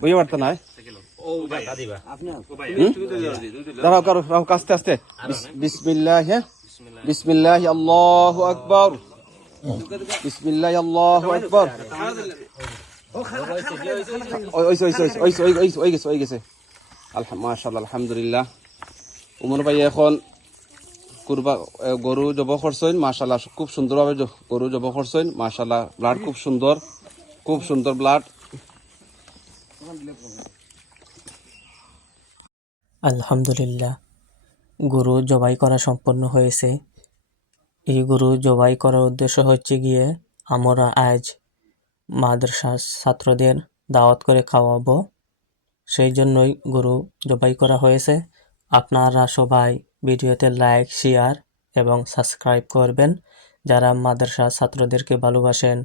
বুঝতে পারতো না রাও করো রাও আস্তে আস্তে বিসমিল্লাহ বিসমিল্লাহ আল্লাহু আকবার বিসমিল্লাহ আল্লাহু আকবার ওই গেছে মাশাআল্লাহ আলহামদুলিল্লাহ। উমর ভাই এখন গরু জব করছেন মাশাআল্লাহ, খুব সুন্দরভাবে গরু জব করছেন মাশাআল্লাহ। ব্লাড খুব সুন্দর ব্লাড। আলহামদুলিল্লাহ, গরু জবাই করা সম্পন্ন হয়েছে। এই গরু জবাই করার উদ্দেশ্য হচ্ছে গিয়ে আমরা আজ মাদ্রাসার ছাত্রদের দাওয়াত করে খাওয়াবো, সেই জন্যই গরু জবাই করা হয়েছে। আপনারা সবাই ভিডিওতে লাইক, শেয়ার এবং সাবস্ক্রাইব করবেন। যারা মাদ্রাসার ছাত্রদেরকে ভালোবাসেন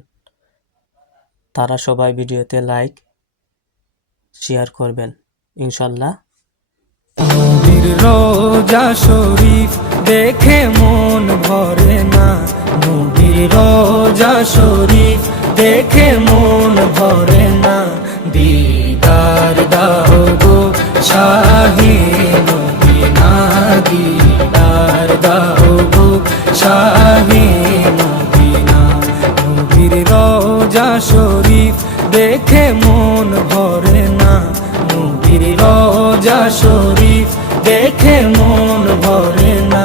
তারা সবাই ভিডিওতে লাইক, শেয়ার করবেন ইনশাল্লাহ। নবীর রোজা শরীফ দেখে মন ভরে না, নবীর রোজা শরীফ দেখে মন ভরে না। দিদার দাও গো শাহে মদিনা, দিদার দাও গো শাহে মদিনা। নবীর রোজা শরীফ দেখে মন ভরে না, নবীর রোজা শরীফ দেখে মন ভরে না।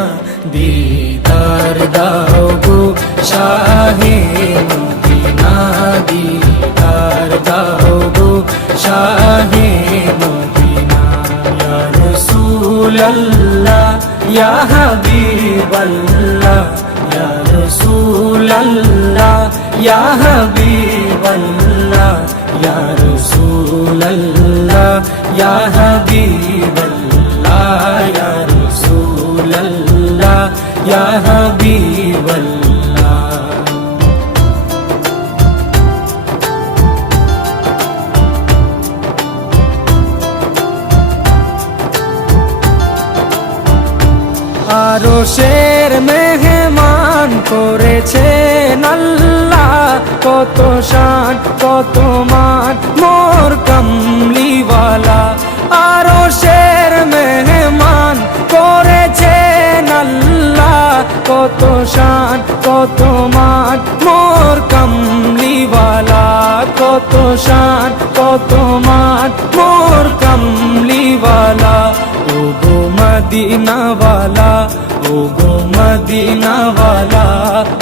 দিদার দাও গো শাহে মদিনা, দিদার দাও গো শাহে মদিনা। ইয়া রাসূলুল্লাহ ইয়া হাবিবাল্লাহ, ইয়া রাসূলুল্লাহ ইয়া হাবিবাল্লাহ, ইয়া রাসূলুল্লাহ ইয়া হাবিবাল্লাহ, ইয়া রাসূলুল্লাহ ইয়া হাবিবাল্লাহ। আরশের মেহমান করেছেন আল্লাহ, কত শান কত মান মোর কামলিওয়ালা। আরশের মেহমান করেছেন আল্লাহ, কত শান কত মান মোর কামলিওয়ালা, কত শান কত মান মোর কামলিওয়ালা। ও গো মদিনাওয়ালা, ও গো মদিনাওয়ালা,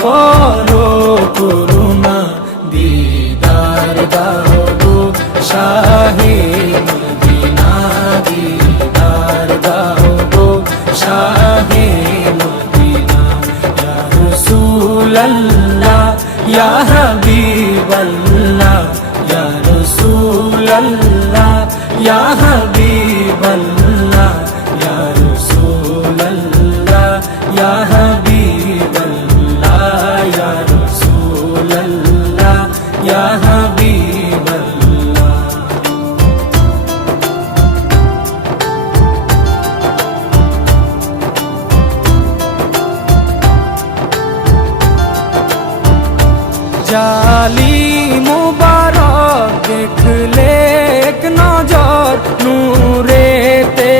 করো করুণা দিদার দাও গো শাহে মদিনা, দিদার দাও গো শাহে মদিনা। ইয়া রাসূলুল্লাহ ইয়া হাবিবাল্লাহ, ইয়া রাসূলুল্লাহ ইয়া হাবিবাল্লাহ, ইয়া রাসূলুল্লাহ ইয়া হাবিবাল্লাহ, ইয়া রাসূলুল্লাহ ইয়া হাবিবাল্লাহ। জালি মুবারক দেখলে এক নজর, নূরেতে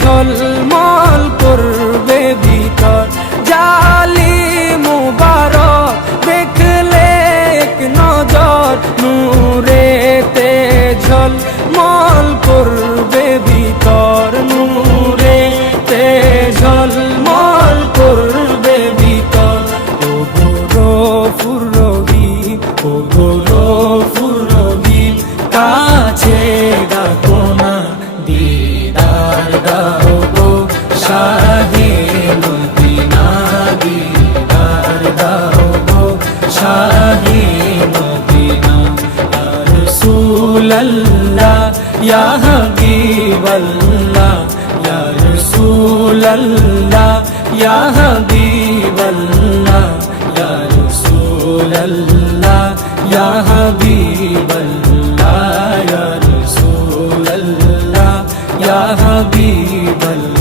ঝলমল করবে ভিতর। জালি মুবারক দেখলে এক নজর, নূরেতে ঝলমল করবে ভিতর, নূরেতে ঝলমল করবে ভিতর। ও গো ফুরবি, ও গো ফুরবি, কাছে ডাকো না দিদার দাও গো শাহে মদিনা, দিদার দাও গো শাহে মদিনা। ইয়া রাসূলুল্লাহ ইয়া হাবিবাল্লাহ, ইয়া রাসূলুল্লাহ ইয়া হাবিবাল্লাহ, ইয়া রাসূলুল্লাহ ইয়া হাবিবাল্লাহ, ইয়া রাসূলুল্লাহ ইয়া হাবিবাল্লাহ।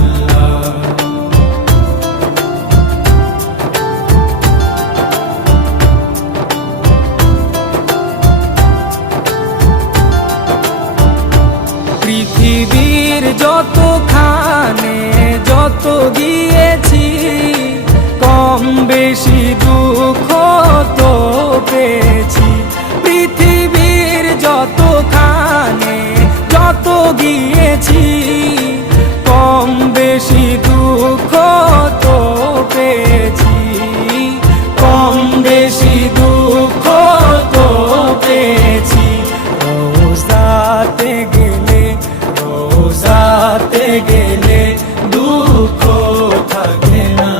যতখানে যত গিয়েছি, কম বেশি দুঃখ তো পেয়েছি। পৃথিবীর যতখানে যত গিয়েছি, কম বেশি দুঃখ তো পেয়েছি, কম বেশি দুঃখ তো পেয়েছি। রোজাতে গেলে, রোজাতে গেলে দুঃখ থাকে না।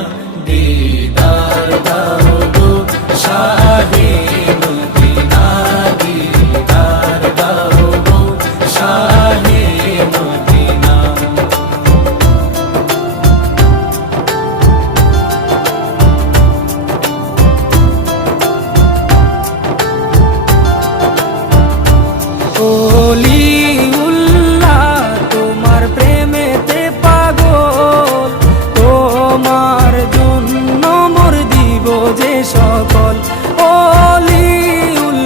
দিদার দাও গো শাহে মদিনা, দিদার দাও গো শাহে মদিনা। ওলিউল্লাহ তোমার প্রেমেতে পাগল, তোমার জন্য মোর দিব যে সকল। ওলিউল্লাহ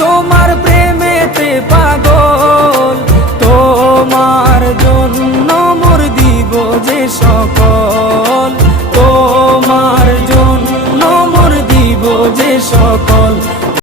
তোমার প্রেমেতে পাগল, তোমার জন্য মোর দিব যে সকল।